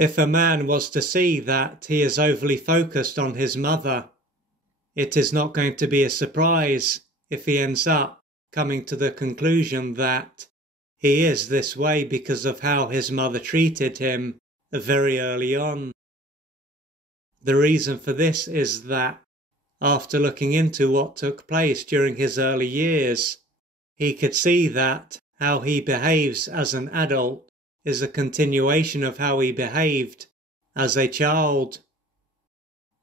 If a man was to see that he is overly focused on his mother, it is not going to be a surprise if he ends up coming to the conclusion that he is this way because of how his mother treated him very early on. The reason for this is that, after looking into what took place during his early years, he could see that how he behaves as an adult is a continuation of how he behaved as a child.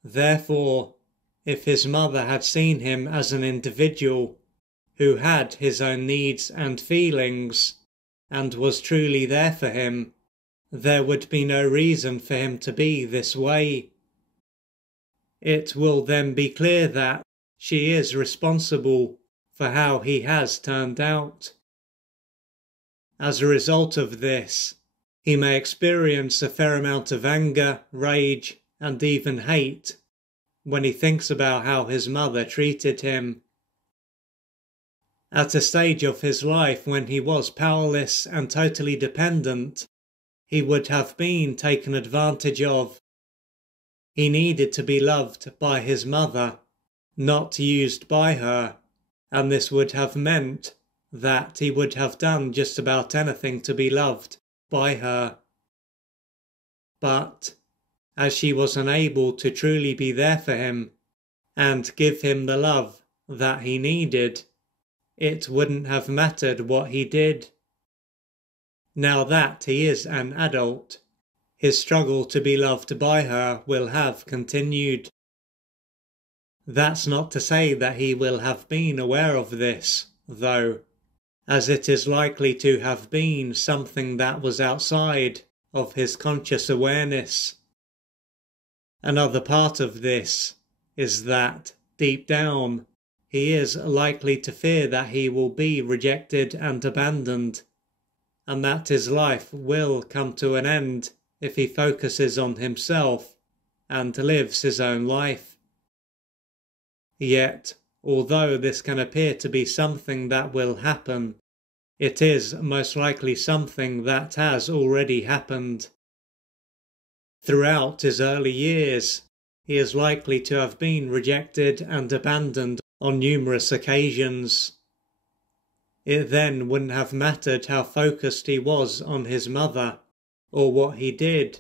Therefore, if his mother had seen him as an individual who had his own needs and feelings and was truly there for him, there would be no reason for him to be this way. It will then be clear that she is responsible for how he has turned out. As a result of this, he may experience a fair amount of anger, rage, and even hate when he thinks about how his mother treated him. At a stage of his life when he was powerless and totally dependent, he would have been taken advantage of. He needed to be loved by his mother, not used by her, and this would have meant that he would have done just about anything to be loved by her. But as she was unable to truly be there for him and give him the love that he needed, it wouldn't have mattered what he did. Now that he is an adult, his struggle to be loved by her will have continued. That's not to say that he will have been aware of this, though, as it is likely to have been something that was outside of his conscious awareness. Another part of this is that, deep down, he is likely to fear that he will be rejected and abandoned, and that his life will come to an end if he focuses on himself and lives his own life. Yet, although this can appear to be something that will happen, it is most likely something that has already happened. Throughout his early years, he is likely to have been rejected and abandoned on numerous occasions. It then wouldn't have mattered how focused he was on his mother, or what he did,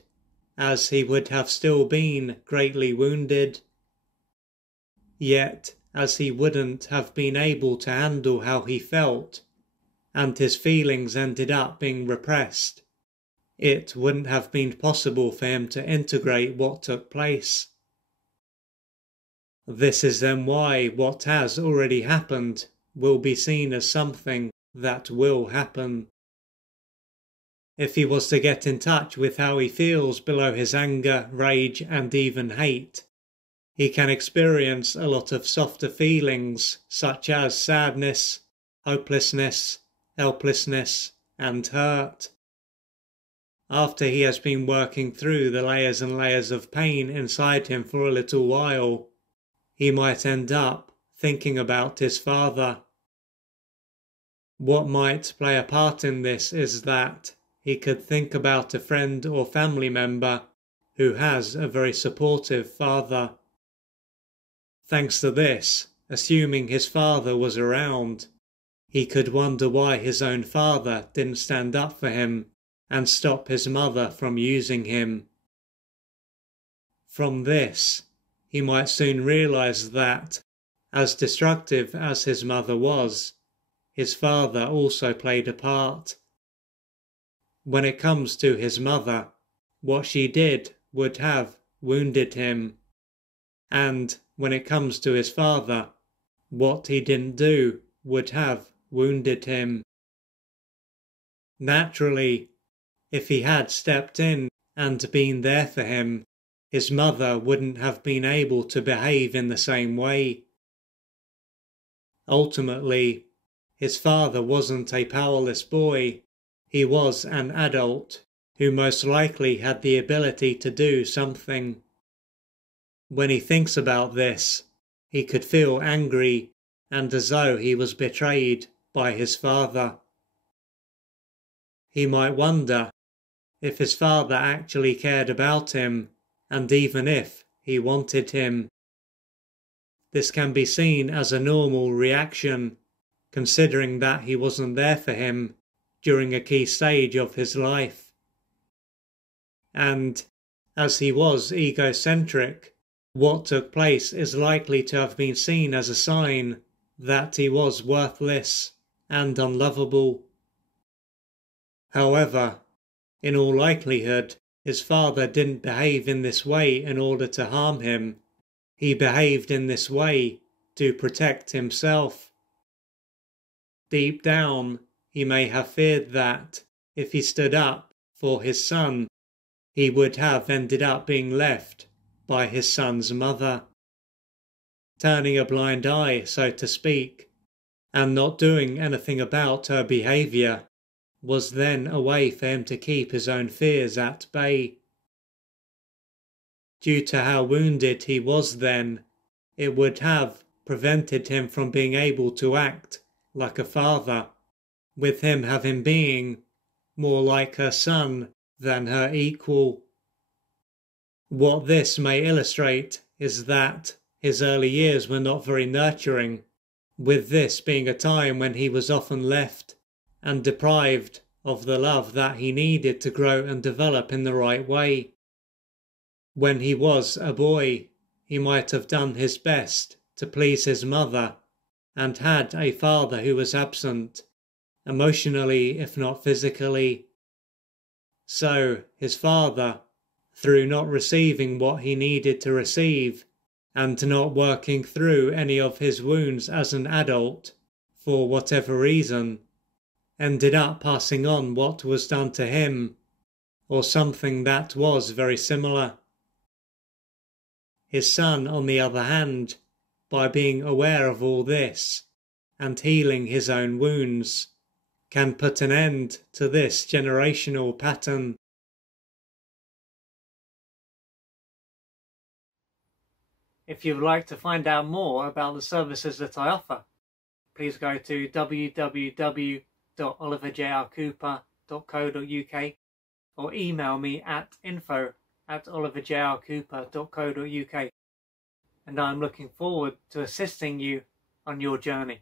as he would have still been greatly wounded. Yet, as he wouldn't have been able to handle how he felt, and his feelings ended up being repressed, it wouldn't have been possible for him to integrate what took place. This is then why what has already happened will be seen as something that will happen. If he was to get in touch with how he feels below his anger, rage, and even hate, he can experience a lot of softer feelings such as sadness, hopelessness, helplessness, and hurt. After he has been working through the layers and layers of pain inside him for a little while, he might end up thinking about his father. What might play a part in this is that he could think about a friend or family member who has a very supportive father. Thanks to this, assuming his father was around, he could wonder why his own father didn't stand up for him and stop his mother from using him. From this, he might soon realize that, as destructive as his mother was, his father also played a part. When it comes to his mother, what she did would have wounded him, and when it comes to his father, what he didn't do would have wounded him. Naturally, if he had stepped in and been there for him, his mother wouldn't have been able to behave in the same way. Ultimately, his father wasn't a powerless boy. He was an adult who most likely had the ability to do something. When he thinks about this, he could feel angry and as though he was betrayed by his father. He might wonder, if his father actually cared about him, and even if he wanted him. This can be seen as a normal reaction, considering that he wasn't there for him during a key stage of his life. And as he was egocentric, what took place is likely to have been seen as a sign that he was worthless and unlovable. However, in all likelihood, his father didn't behave in this way in order to harm him. He behaved in this way to protect himself. Deep down, he may have feared that, if he stood up for his son, he would have ended up being left by his son's mother. Turning a blind eye, so to speak, and not doing anything about her behaviour, was then a way for him to keep his own fears at bay. Due to how wounded he was then, it would have prevented him from being able to act like a father, with him having been more like her son than her equal. What this may illustrate is that his early years were not very nurturing, with this being a time when he was often left and deprived of the love that he needed to grow and develop in the right way. When he was a boy, he might have done his best to please his mother and had a father who was absent, emotionally if not physically. So his father, through not receiving what he needed to receive and not working through any of his wounds as an adult, for whatever reason, ended up passing on what was done to him, or something that was very similar. His son, on the other hand, by being aware of all this and healing his own wounds, can put an end to this generational pattern. If you would like to find out more about the services that I offer, please go to www.oliverjrcooper.co.uk or email me at info@oliverjrcooper.co.uk, and I'm looking forward to assisting you on your journey.